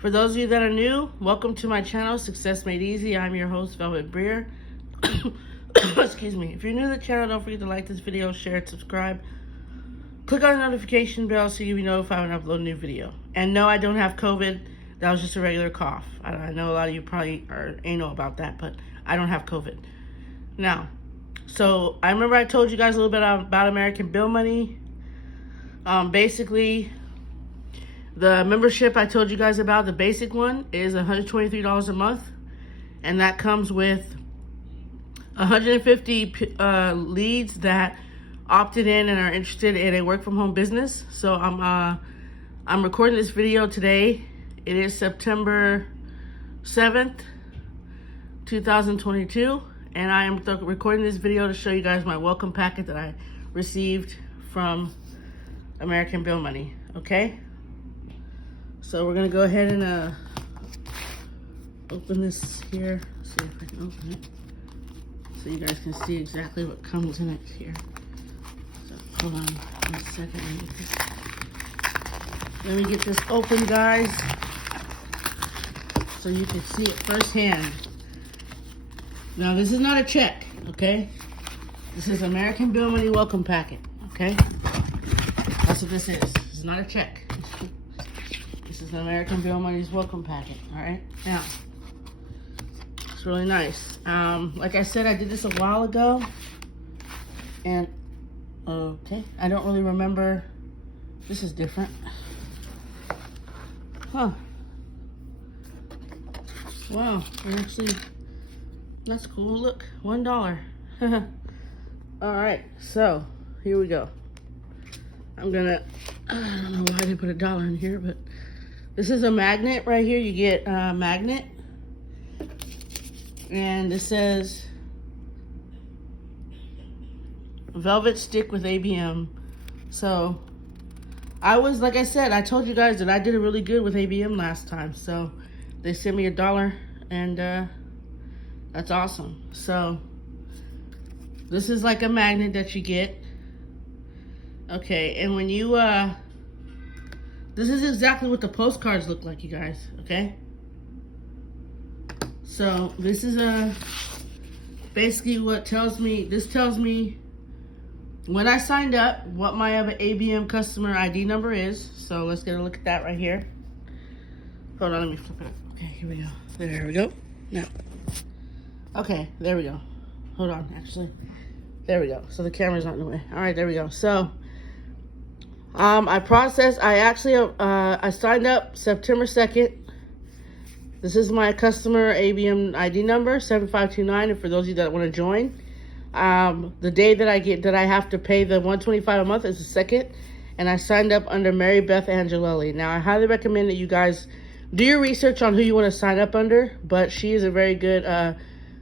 For those of you that are new, welcome to my channel, Success Made Easy. I'm your host, Velvet Breer. Excuse me. If you're new to the channel, don't forget to like this video, share it, subscribe. Click on the notification bell so you'll be notified when I upload a new video. And no, I don't have COVID. That was just a regular cough. I know a lot of you probably are anal about that, but I don't have COVID. Now, so I remember I told you guys a little bit about American Bill Money. Basically, the membership I told you guys about, the basic one, is $123 a month. And that comes with 150 leads that opted in and are interested in a work from home business. So I'm recording this video today. It is September 7th, 2022. And I am recording this video to show you guys my welcome packet that I received from American Bill Money, okay? So we're gonna go ahead and open this here. See if I can open it so you guys can see exactly what comes in it here. So hold on a second. Let me get this open, guys, so you can see it firsthand. Now this is not a check, okay? This is American Bill Money welcome packet, okay? That's what this is. This is not a check. This is American Bill Money's welcome packet, all right? Now, it's really nice. Like I said, I did this a while ago, and, okay, I don't really remember. This is different. Huh. Wow, actually, that's cool. Look, $1. All right, so here we go. I don't know why they put $1 in here, but this is a magnet right here. You get a magnet, and it says Velvet Stick with ABM. So like I said, I told you guys that I did it really good with ABM last time. So they sent me $1, and that's awesome. So this is like a magnet that you get. Okay, and when you, this is exactly what the postcards look like, you guys, okay? So this is basically what this tells me when I signed up, what my ABM customer ID number is. So let's get a look at that right here. Hold on, let me flip it up. Okay, here we go. There we go. Now, okay, there we go. Hold on, actually. There we go. So the camera's not in the way. All right, there we go. So I signed up September 2nd. This is my customer ABM ID number, 7529. And for those of you that want to join, the day that I have to pay the $125 a month is the 2nd. And I signed up under Mary Beth Angelelli. Now, I highly recommend that you guys do your research on who you want to sign up under, but she is a very good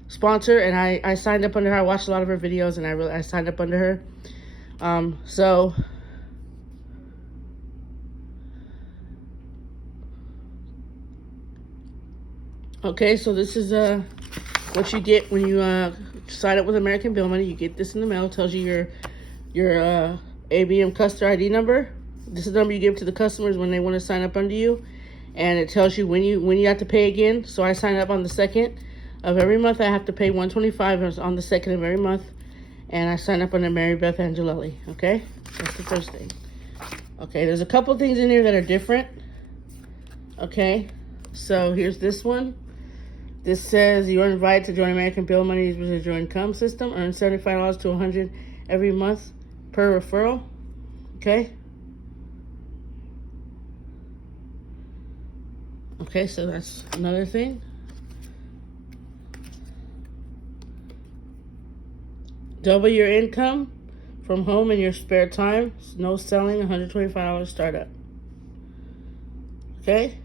sponsor, and I signed up under her. I watched a lot of her videos, and I signed up under her. So okay, so this is what you get when you sign up with American Bill Money. You get this in the mail. It tells you your ABM customer ID number. This is the number you give to the customers when they want to sign up under you, and it tells you when you have to pay again. So I sign up on the 2nd of every month. I have to pay $125 on the 2nd of every month, and I sign up under Mary Beth Angelelli. Okay, that's the first thing. Okay, there's a couple things in here that are different. Okay, so here's this one. This says you are invited to join American Bill Money's residual income system. Earn $75 to $100 every month per referral. Okay. Okay, so that's another thing. Double your income from home in your spare time. No selling, $125 startup. Okay.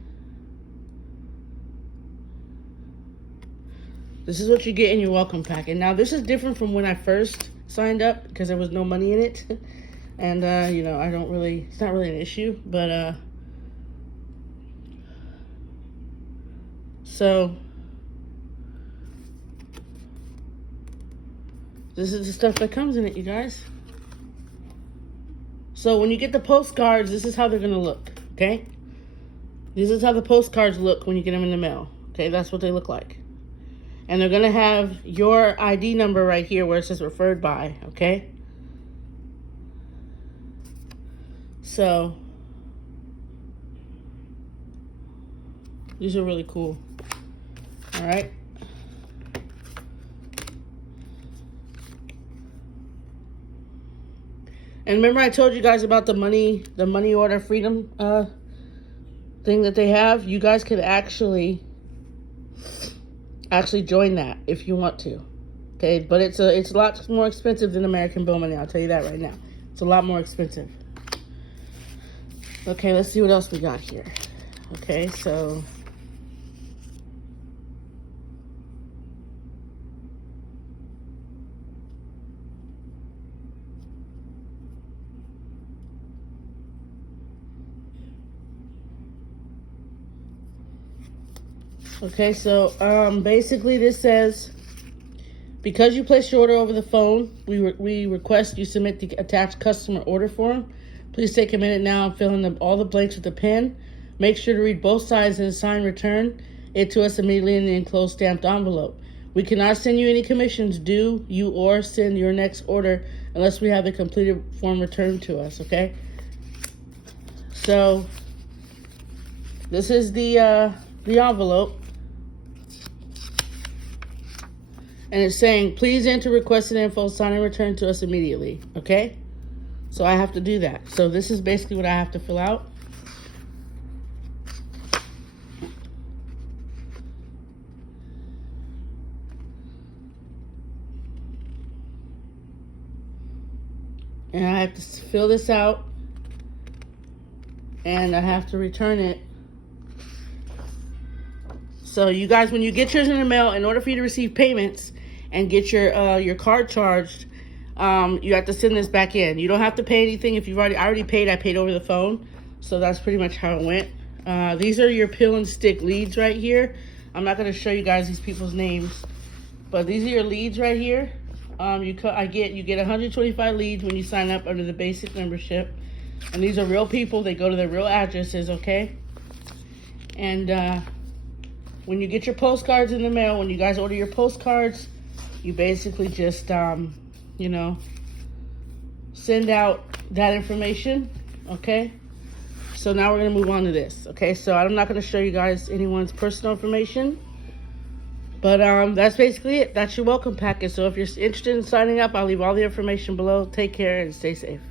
This is what you get in your welcome packet. Now, this is different from when I first signed up because there was no money in it. And, you know, it's not really an issue. But, so this is the stuff that comes in it, you guys. So when you get the postcards, this is how they're going to look, okay? This is how the postcards look when you get them in the mail. Okay, that's what they look like. And they're going to have your ID number right here where it says referred by, okay? So, these are really cool. All right. And remember I told you guys about the money order freedom thing that they have? You guys could actually join that if you want to. Okay, but it's a lot more expensive than American Bill Money. I'll tell you that right now. It's a lot more expensive. Okay, let's see what else we got here. Okay, so basically this says, because you placed your order over the phone, we request you submit the attached customer order form. Please take a minute now and fill in all the blanks with a pen. Make sure to read both sides and sign return it to us immediately in the enclosed stamped envelope. We cannot send you any commissions due you or send your next order unless we have the completed form returned to us, okay? So this is the envelope. And it's saying, please enter requested info, sign and return to us immediately, okay? So I have to do that. So this is basically what I have to fill out. And I have to fill this out. And I have to return it. So you guys, when you get yours in the mail, in order for you to receive payments and get your card charged, you have to send this back in. You don't have to pay anything if I already paid. I paid over the phone. So that's pretty much how it went. These are your peel and stick leads right here. I'm not going to show you guys these people's names, but these are your leads right here. You get 125 leads when you sign up under the basic membership. And these are real people. They go to their real addresses, okay? And when you get your postcards in the mail, when you guys order your postcards, you basically just, you know, send out that information, okay? So now we're going to move on to this, okay? So I'm not going to show you guys anyone's personal information, but that's basically it. That's your welcome package. So if you're interested in signing up, I'll leave all the information below. Take care and stay safe.